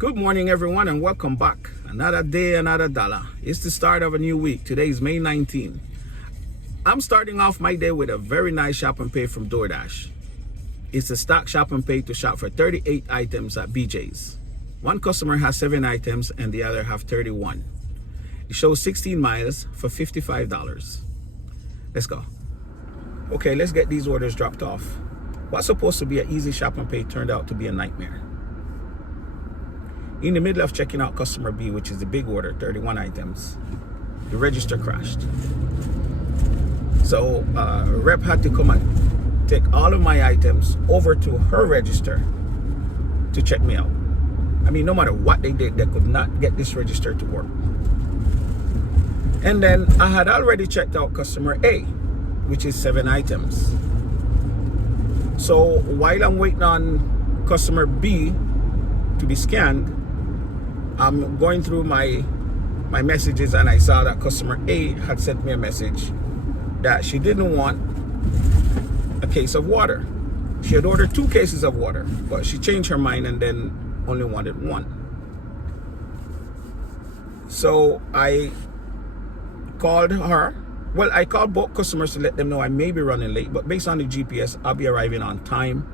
Good morning, everyone, and welcome back. Another day, another dollar. It's the start of a new week. Today is May 19. I'm starting off my day with a very nice shop and pay from DoorDash. It's a stock shop and pay to shop for 38 items at BJ's. One customer has 7 items and the other have 31. It shows 16 miles for $55. Let's go. Okay, let's get these orders dropped off. What's supposed to be an easy shop and pay turned out to be a nightmare. In the middle of checking out customer B, which is the big order, 31 items, the register crashed. So rep had to come and take all of my items over to her register to check me out. I mean, no matter what they did, they could not get this register to work. And then I had already checked out customer A, which is 7 items. So while I'm waiting on customer B to be scanned, I'm going through my messages and I saw that customer A had sent me a message that she didn't want a case of water. She had ordered 2 cases of water, but she changed her mind and then only wanted 1. So I called her. Well, I called both customers to let them know I may be running late, but based on the GPS, I'll be arriving on time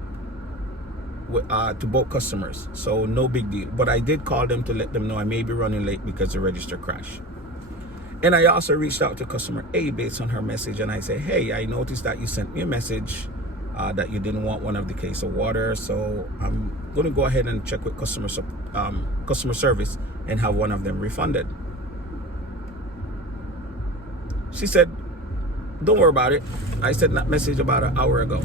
to both customers, so no big deal. But I did call them to let them know I may be running late because the register crashed. And I also reached out to customer A based on her message, and I said, hey, I noticed that you sent me a message that you didn't want one of the case of water, so I'm going to go ahead and check with customer service and have one of them refunded. She said, don't worry about it. I sent that message about an hour ago.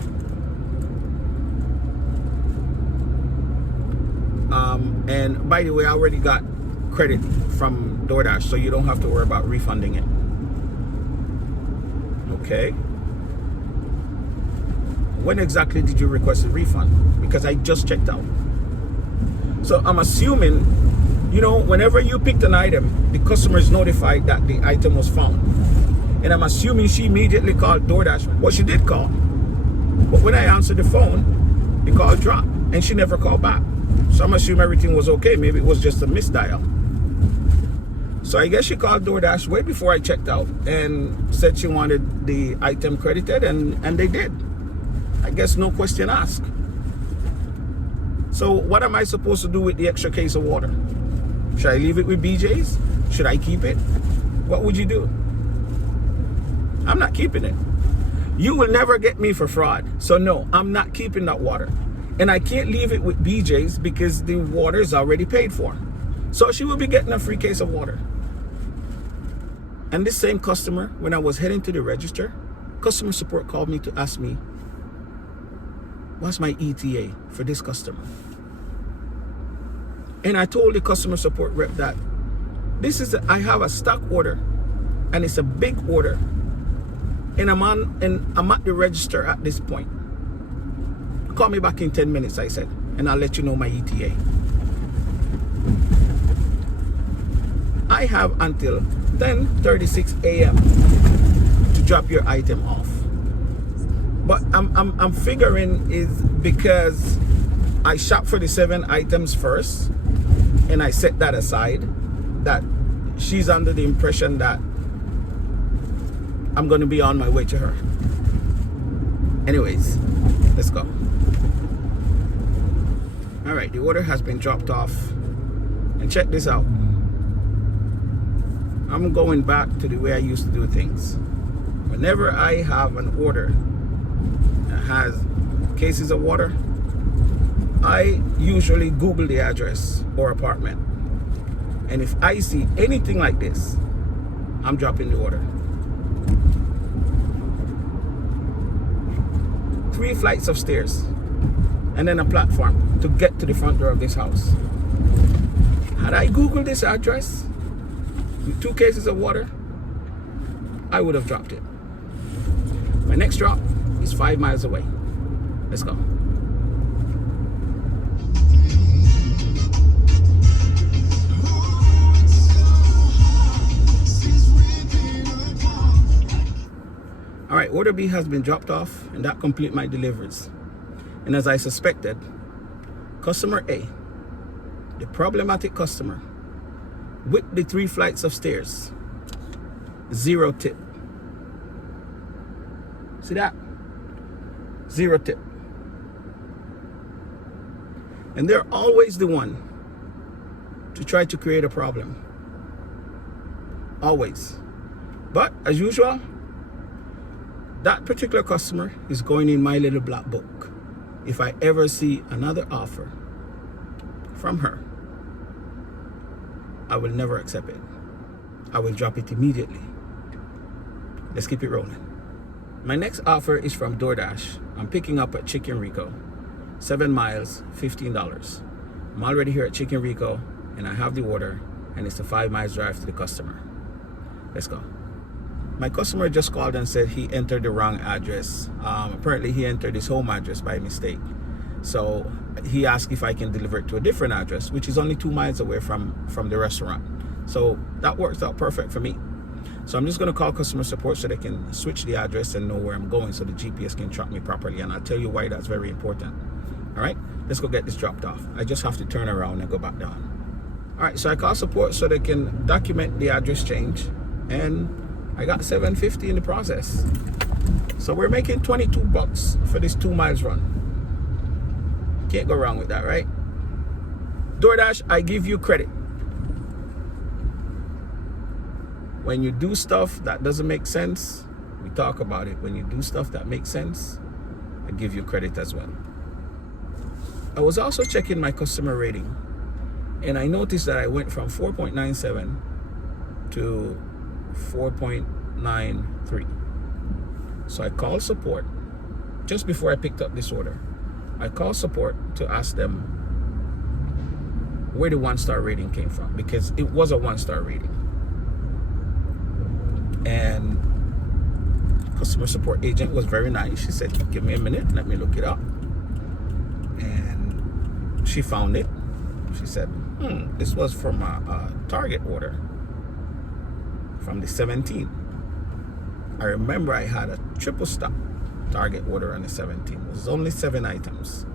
And by the way, I already got credit from DoorDash, so you don't have to worry about refunding it. Okay. When exactly did you request a refund? Because I just checked out. So I'm assuming, whenever you picked an item, the customer is notified that the item was found. And I'm assuming she immediately called DoorDash. Well, she did call. But when I answered the phone, the call dropped and she never called back. So I'm assuming everything was okay. Maybe it was just a misdial. So I guess she called DoorDash way before I checked out and said she wanted the item credited, and they did. I guess no question asked. So what am I supposed to do with the extra case of water? Should I leave it with BJ's? Should I keep it? What would you do? I'm not keeping it. You will never get me for fraud. So no, I'm not keeping that water. And I can't leave it with BJ's because the water is already paid for. So she will be getting a free case of water. And this same customer, when I was heading to the register, customer support called me to ask me, what's my ETA for this customer? And I told the customer support rep that I have a stock order and it's a big order. And I'm at the register at this point. Call me back in 10 minutes, I said, and I'll let you know my ETA. I have until 10:36 a.m. to drop your item off. But I'm figuring is because I shop for the 7 items first and I set that aside, that she's under the impression that I'm going to be on my way to her. Anyways, let's go. All right, the order has been dropped off. And check this out. I'm going back to the way I used to do things. Whenever I have an order that has cases of water, I usually Google the address or apartment. And if I see anything like this, I'm dropping the order. 3 flights of stairs and then a platform to get to the front door of this house. Had I Googled this address with 2 cases of water, I would have dropped it. My next drop is 5 miles away. Let's go. All right, order B has been dropped off, and that completes my deliveries. And as I suspected, customer A the problematic customer with the 3 flights of stairs, 0 tip. See that? 0 tip. And they're always the one to try to create a problem. Always. But as usual, that particular customer is going in my little black book. If I ever see another offer from her, I will never accept it. I will drop it immediately. Let's keep it rolling. My next offer is from DoorDash. I'm picking up at Chicken Rico. 7 miles, $15. I'm already here at Chicken Rico and I have the order, and it's a 5 miles drive to the customer. Let's go. My customer just called and said he entered the wrong address. Apparently he entered his home address by mistake. So he asked if I can deliver it to a different address, which is only 2 miles away from the restaurant. So that works out perfect for me. So I'm just gonna call customer support so they can switch the address and know where I'm going so the GPS can track me properly. And I'll tell you why that's very important. All right, let's go get this dropped off. I just have to turn around and go back down. All right, so I call support so they can document the address change, and I got $7.50 in the process. So we're making $22 for this 2 miles run. Can't go wrong with that, right? DoorDash, I give you credit. When you do stuff that doesn't make sense, we talk about it. When you do stuff that makes sense, I give you credit as well. I was also checking my customer rating, and I noticed that I went from 4.97 to 4.93. So I called support just before I picked up this order. I called support to ask them where the 1-star rating came from, because it was a 1-star rating. And customer support agent was very nice. She said, give me a minute, let me look it up. And she found it. She said, this was from a Target order from the 17th. I remember I had a triple stop Target order on the 17th. It was only 7 items.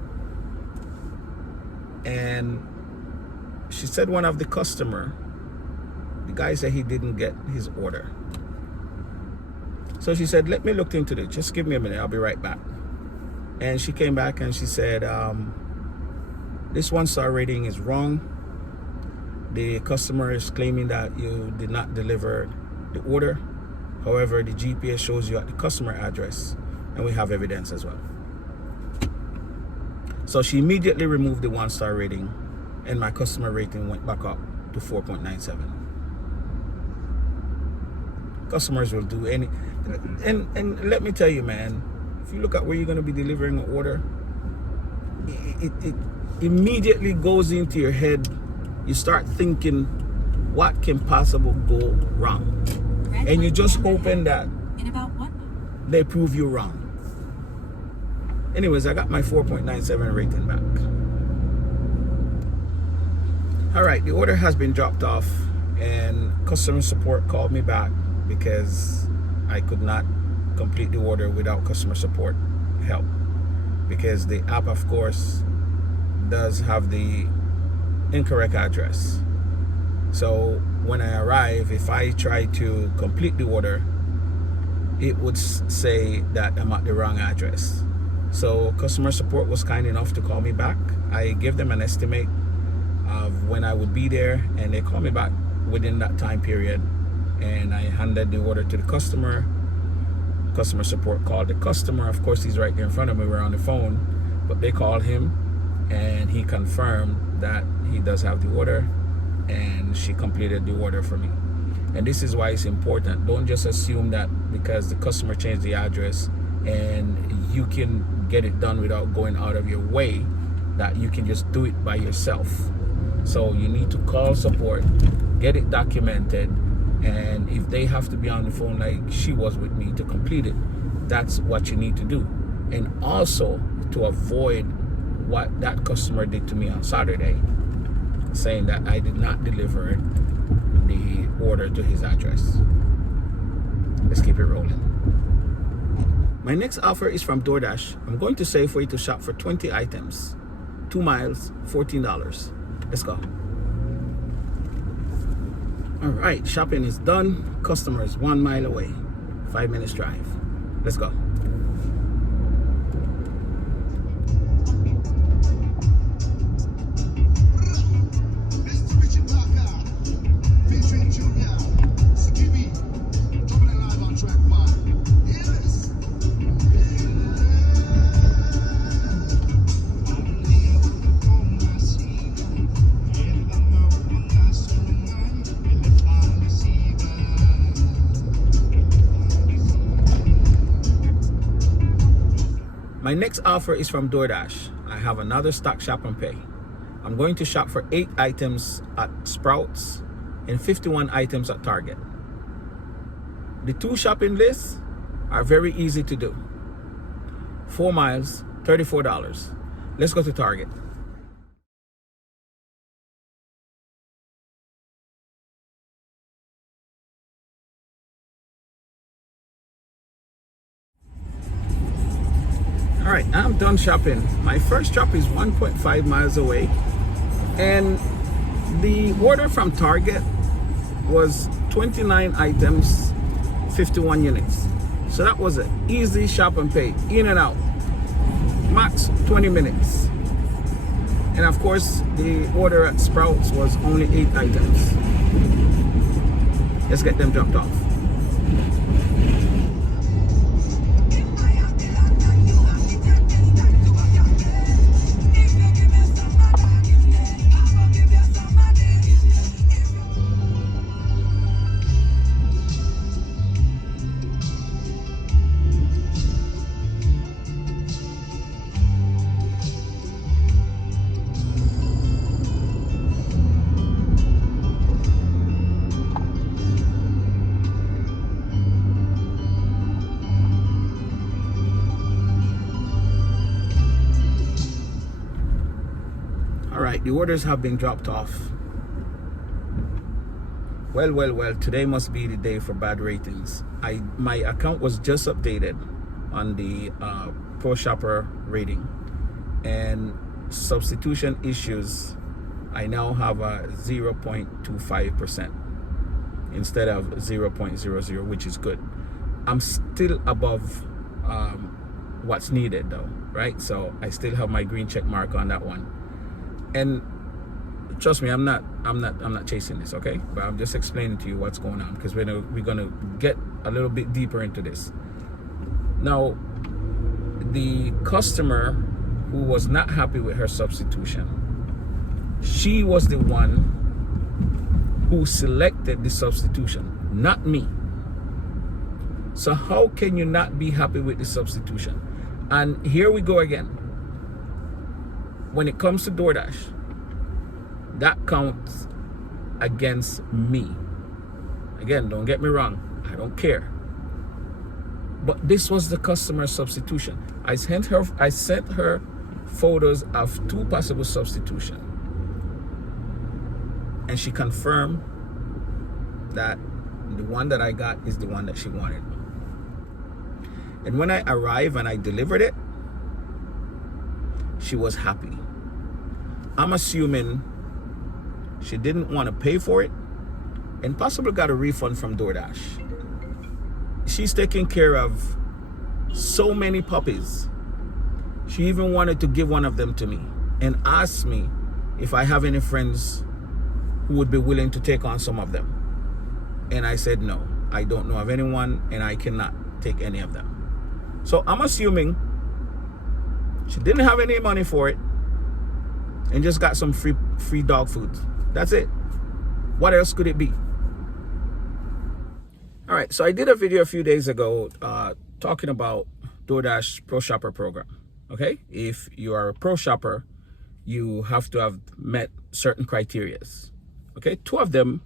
And she said one of the customer, the guy said he didn't get his order. So she said, let me look into this. Just give me a minute. I'll be right back. And she came back and she said, this 1-star rating is wrong. The customer is claiming that you did not deliver the order. However, the GPS shows you at the customer address, and we have evidence as well. So she immediately removed the 1-star rating, and my customer rating went back up to 4.97. Customers will do any, and let me tell you, man, if you look at where you're going to be delivering an order, it immediately goes into your head. You start thinking, what can possibly go wrong? And you're just hoping that they prove you wrong. Anyways, I got my 4.97 rating back. All right, the order has been dropped off, and customer support called me back because I could not complete the order without customer support help, because the app, of course, does have the incorrect address. So when I arrive, if I try to complete the order, it would say that I'm at the wrong address. So customer support was kind enough to call me back. I gave them an estimate of when I would be there, and they called me back within that time period, and I handed the order to the customer. Customer support called the customer. Of course, he's right there in front of me. We're on the phone, but they called him, and he confirmed that he does have the order, and she completed the order for me. And this is why it's important. Don't just assume that because the customer changed the address and you can get it done without going out of your way, that you can just do it by yourself. So you need to call support, get it documented, and if they have to be on the phone like she was with me to complete it, that's what you need to do. And also to avoid what that customer did to me on Saturday, saying that I did not deliver the order to his address. Let's keep it rolling. My next offer is from DoorDash. I'm going to Safeway to shop for 20 items, 2 miles, $14. Let's go. All right, shopping is done. Customer is 1 mile away. 5 minutes drive. Let's go. My next offer is from DoorDash. I have another stock shop and pay. I'm going to shop for 8 items at Sprouts and 51 items at Target. The 2 shopping lists are very easy to do. 4 miles, $34. Let's go to Target. All right, I'm done shopping. My first shop is 1.5 miles away, and the order from Target was 29 items, 51 units. So that was an easy shop and pay, in and out, max 20 minutes. And of course, the order at Sprouts was only 8 items. Let's get them dropped off. Alright, the orders have been dropped off. Well, today must be the day for bad ratings. My account was just updated on the Pro Shopper rating, and substitution issues, I now have a 0.25% instead of 0.00, which is good. I'm still above what's needed though, right? So I still have my green check mark on that one. And trust me, I'm not chasing this, okay? But I'm just explaining to you what's going on, because we're gonna get a little bit deeper into this. Now, the customer who was not happy with her substitution, she was the one who selected the substitution, not me. So how can you not be happy with the substitution? And here we go again. When it comes to DoorDash, that counts against me. Again, don't get me wrong, I don't care. But this was the customer substitution. I sent her photos of 2 possible substitutions, and she confirmed that the one that I got is the one that she wanted. And when I arrived and I delivered it, she was happy. I'm assuming she didn't want to pay for it and possibly got a refund from DoorDash. She's taking care of so many puppies. She even wanted to give one of them to me and asked me if I have any friends who would be willing to take on some of them. And I said no, I don't know of anyone and I cannot take any of them. So I'm assuming she didn't have any money for it and just got some free dog food. That's it. What else could it be? All right, so I did a video a few days ago talking about DoorDash Pro Shopper program. Okay, if you are a pro shopper, you have to have met certain criteria. Okay, 2 of them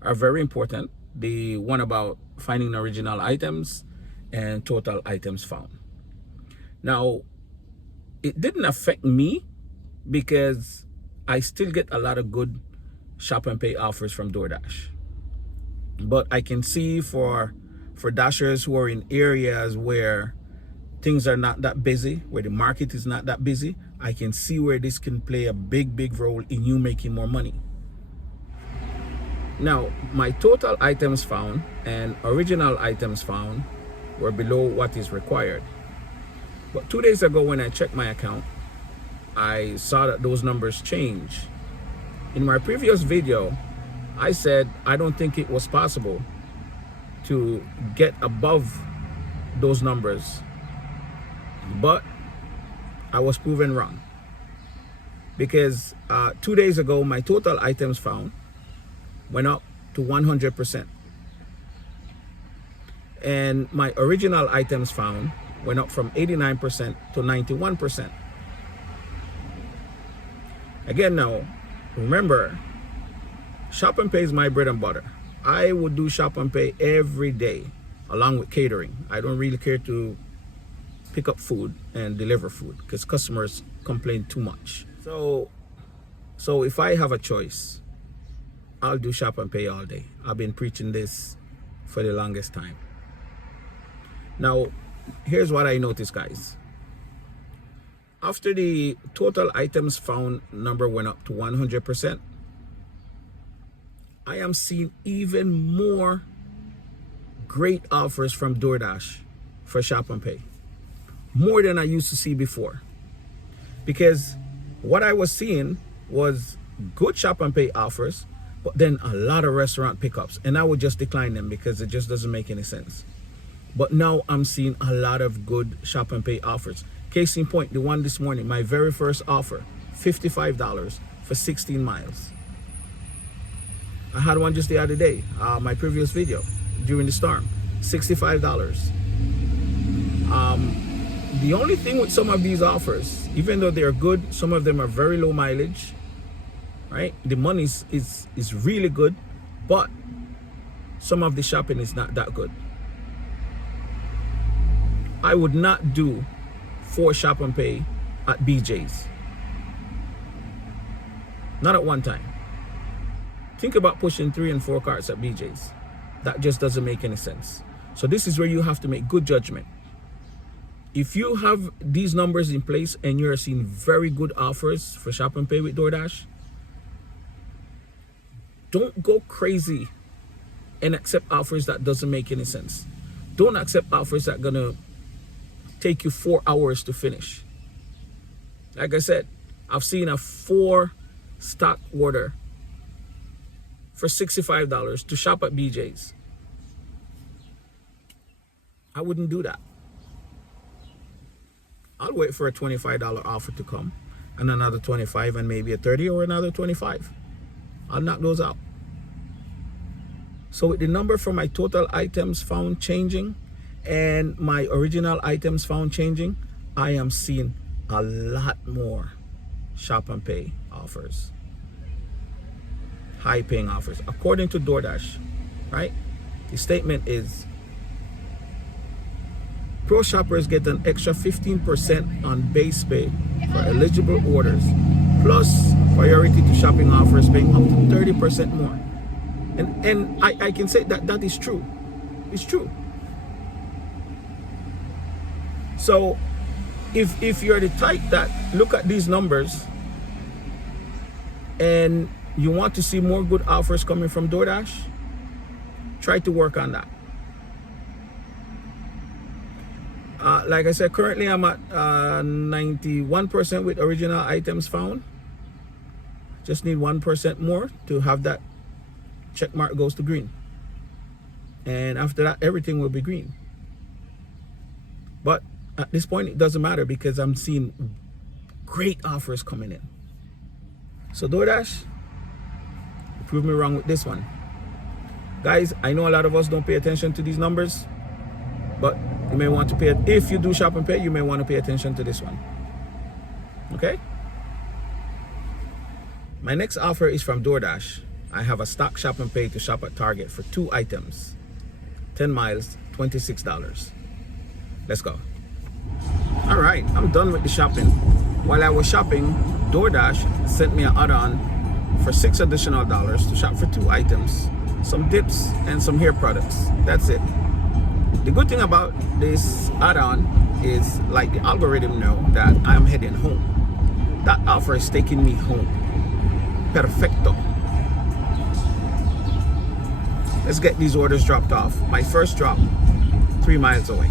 are very important. The one about finding original items and total items found. Now, it didn't affect me because I still get a lot of good shop and pay offers from DoorDash. But I can see for dashers who are in areas where things are not that busy, where the market is not that busy, I can see where this can play a big role in you making more money. Now, my total items found and original items found were below what is required. But 2 days ago when I checked my account, I saw that those numbers change. In my previous video, I said I don't think it was possible to get above those numbers, but I was proven wrong, because 2 days ago my total items found went up to 100%, and my original items found went up from 89% to 91%. Again, now remember, Shop and Pay is my bread and butter. I would do Shop and Pay every day along with catering. I don't really care to pick up food and deliver food because customers complain too much. So if I have a choice, I'll do Shop and Pay all day. I've been preaching this for the longest time. Now, here's what I noticed, guys. After the total items found number went up to 100%, I am seeing even more great offers from DoorDash for Shop and Pay. More than I used to see before. Because what I was seeing was good Shop and Pay offers, but then a lot of restaurant pickups. And I would just decline them because it just doesn't make any sense. But now I'm seeing a lot of good Shop and Pay offers. Case in point, the one this morning, my very first offer, $55 for 16 miles. I had one just the other day, my previous video, during the storm, $65. The only thing with some of these offers, even though they're good, some of them are very low mileage, right? The money is really good, but some of the shopping is not that good. I would not do 4 Shop and Pay at BJ's. Not at one time. Think about pushing 3 and 4 carts at BJ's. That just doesn't make any sense. So this is where you have to make good judgment. If you have these numbers in place and you're seeing very good offers for Shop and Pay with DoorDash, don't go crazy and accept offers that doesn't make any sense. Don't accept offers that are gonna take you 4 hours to finish. Like I said, I've seen a 4 stock order for $65 to shop at BJ's. I wouldn't do that. I'll wait for a $25 offer to come, and another 25, and maybe a 30 or another 25. I'll knock those out. So with the number for my total items found changing and my original items found changing, I am seeing a lot more Shop and Pay offers. High paying offers. According to DoorDash, right? The statement is, Pro shoppers get an extra 15% on base pay for eligible orders, plus priority to shopping offers paying up to 30% more. And I can say that is true. It's true. So if you're the type that look at these numbers and you want to see more good offers coming from DoorDash, try to work on that. Like I said, currently I'm at 91% with original items found. Just need 1% more to have that check mark goes to green. And after that, everything will be green. But at this point, it doesn't matter because I'm seeing great offers coming in. So DoorDash, prove me wrong with this one. Guys, I know a lot of us don't pay attention to these numbers, but you may want to pay it. If you do Shop and Pay, you may want to pay attention to this one. Okay? My next offer is from DoorDash. I have a stock Shop and Pay to shop at Target for 2 items. 10 miles, $26. Let's go. All right, I'm done with the shopping. While I was shopping, DoorDash sent me an add-on for $6 additional to shop for 2 items, some dips and some hair products. That's it. The good thing about this add-on is, like, the algorithm know that I'm heading home. That offer is taking me home. Perfecto. Let's get these orders dropped off. My first drop, 3 miles away.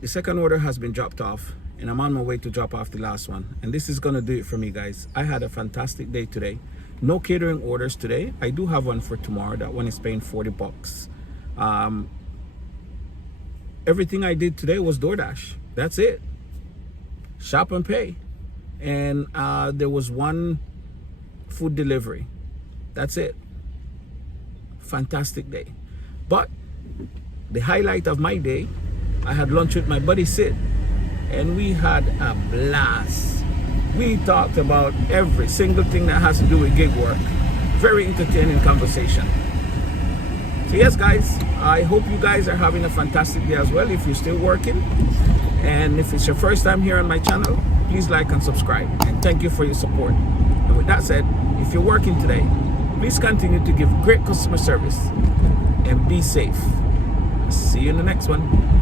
The second order has been dropped off, and I'm on my way to drop off the last one, and this is gonna do it for me, guys. I had a fantastic day today. No catering orders today. I do have one for tomorrow. That one is paying $40. Everything I did today was DoorDash. That's it. Shop and pay. And there was one food delivery. That's it. Fantastic day. But the highlight of my day, I had lunch with my buddy Sid, and we had a blast. We talked about every single thing that has to do with gig work. Very entertaining conversation. So yes, guys, I hope you guys are having a fantastic day as well if you're still working. And if it's your first time here on my channel, please like and subscribe. And thank you for your support. And with that said, if you're working today, please continue to give great customer service and be safe. See you in the next one.